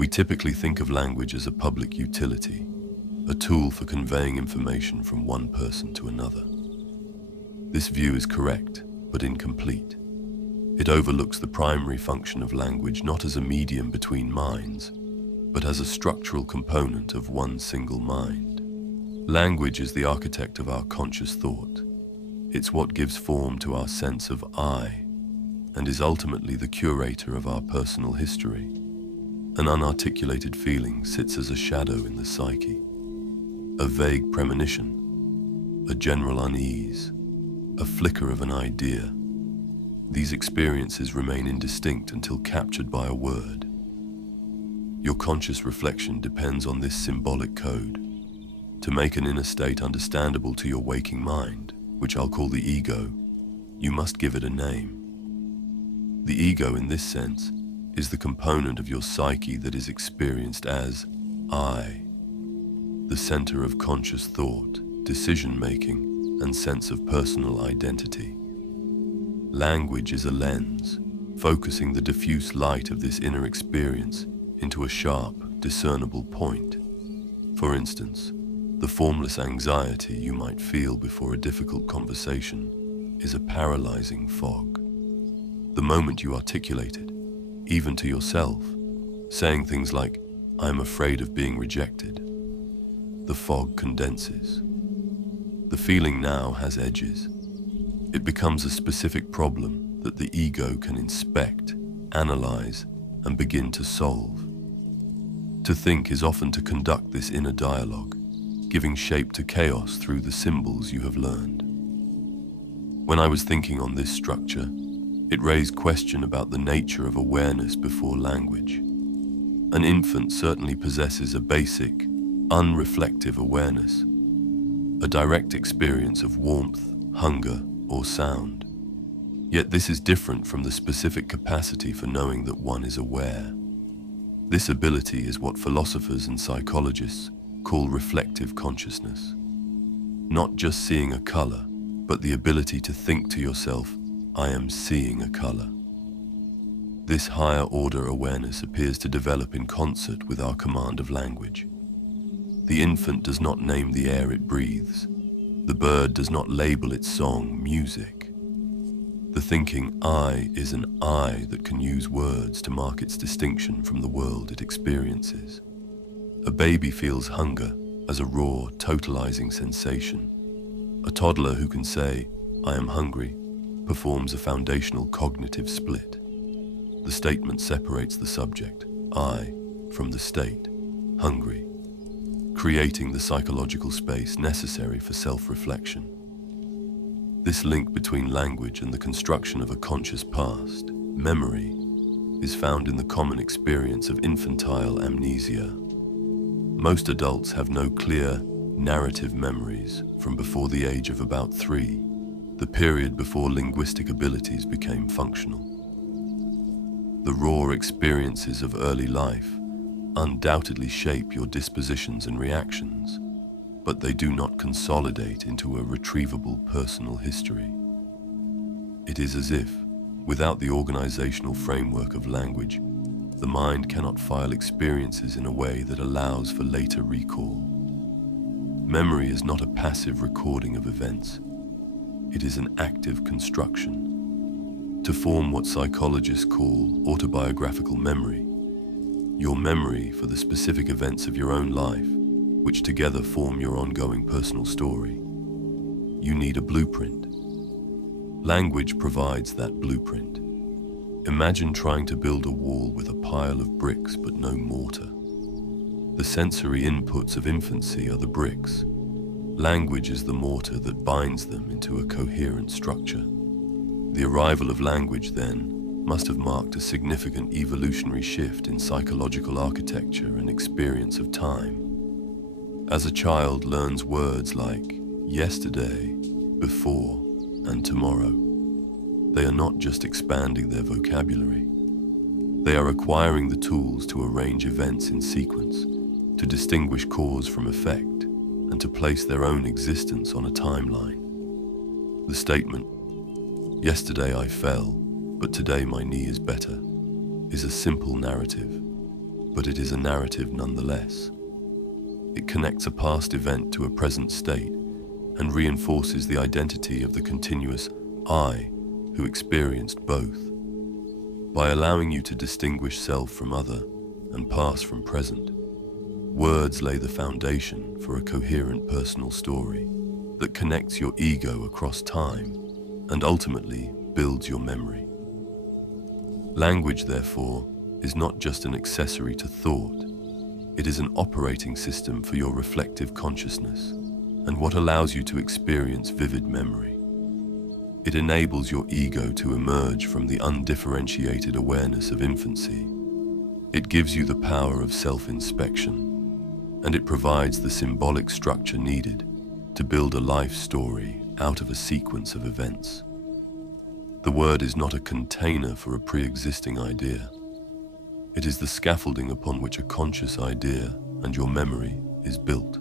We typically think of language as a public utility, a tool for conveying information from one person to another. This view is correct, but incomplete. It overlooks the primary function of language not as a medium between minds, but as a structural component of one single mind. Language is the architect of our conscious thought. It's what gives form to our sense of I, and is ultimately the curator of our personal history. An unarticulated feeling sits as a shadow in the psyche, a vague premonition, a general unease, a flicker of an idea. These experiences remain indistinct until captured by a word. Your conscious reflection depends on this symbolic code. To make an inner state understandable to your waking mind, which I'll call the ego, you must give it a name. The ego, in this sense, is the component of your psyche that is experienced as I, the center of conscious thought, decision-making, and sense of personal identity. Language is a lens, focusing the diffuse light of this inner experience into a sharp, discernible point. For instance, the formless anxiety you might feel before a difficult conversation is a paralyzing fog. The moment you articulate it, even to yourself, saying things like, "I'm afraid of being rejected," the fog condenses. The feeling now has edges. It becomes a specific problem that the ego can inspect, analyze, and begin to solve. To think is often to conduct this inner dialogue, giving shape to chaos through the symbols you have learned. When I was thinking on this structure, it raised question about the nature of awareness before language. An infant certainly possesses a basic, unreflective awareness, a direct experience of warmth, hunger, or sound. Yet this is different from the specific capacity for knowing that one is aware. This ability is what philosophers and psychologists call reflective consciousness. Not just seeing a color, but the ability to think to yourself, "I am seeing a color." This higher order awareness appears to develop in concert with our command of language. The infant does not name the air it breathes. The bird does not label its song music. The thinking I is an I that can use words to mark its distinction from the world it experiences. A baby feels hunger as a raw, totalizing sensation. A toddler who can say, "I am hungry," performs a foundational cognitive split. The statement separates the subject, I, from the state, hungry, creating the psychological space necessary for self-reflection. This link between language and the construction of a conscious past, memory, is found in the common experience of infantile amnesia. Most adults have no clear, narrative memories from before the age of about 3, the period before linguistic abilities became functional. The raw experiences of early life undoubtedly shape your dispositions and reactions, but they do not consolidate into a retrievable personal history. It is as if, without the organizational framework of language, the mind cannot file experiences in a way that allows for later recall. Memory is not a passive recording of events. It is an active construction. To form what psychologists call autobiographical memory, your memory for the specific events of your own life, which together form your ongoing personal story, you need a blueprint. Language provides that blueprint. Imagine trying to build a wall with a pile of bricks but no mortar. The sensory inputs of infancy are the bricks. Language is the mortar that binds them into a coherent structure. The arrival of language, then, must have marked a significant evolutionary shift in psychological architecture and experience of time. As a child learns words like yesterday, before, and tomorrow, they are not just expanding their vocabulary. They are acquiring the tools to arrange events in sequence, to distinguish cause from effect, and to place their own existence on a timeline. The statement, "Yesterday I fell, but today my knee is better," is a simple narrative. but it is a narrative nonetheless. It connects a past event to a present state and reinforces the identity of the continuous I who experienced both. By allowing you to distinguish self from other and past from present, words lay the foundation for a coherent personal story that connects your ego across time and ultimately builds your memory. Language, therefore, is not just an accessory to thought. It is an operating system for your reflective consciousness and what allows you to experience vivid memory. It enables your ego to emerge from the undifferentiated awareness of infancy. It gives you the power of self-inspection, and it provides the symbolic structure needed to build a life story out of a sequence of events. The word is not a container for a pre-existing idea. It is the scaffolding upon which a conscious idea and your memory is built.